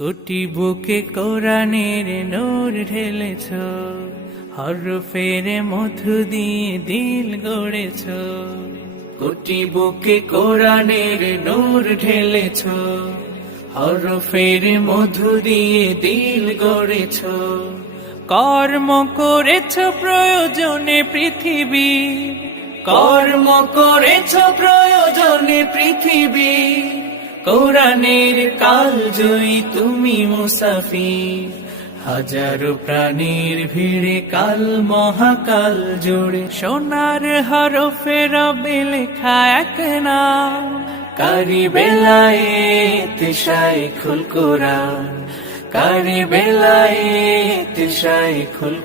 কোটি বুকে কোরআনের নূর ঢেলেছ, হরফের মধু দিয়ে দিল গড়েছ। কোটি বুকে কোরআনের নূর ঢেলেছ, হরফের মধু দিয়ে দিল গড়েছ। কর্ম করেছ প্রয়োজনে পৃথিবী, কর্ম করেছ প্রয়োজনে পৃথিবী। কোরআনের কাল জয়ী তুমি মুসাফির, হাজারো প্রাণীর ভিড়ে কাল মহাকাল জুড়ে। সোনার হরফে রবে লেখা এক নাম, কারি বেলায়েত শাইখুল কোরআন, কারি বেলায়েত শাইখুল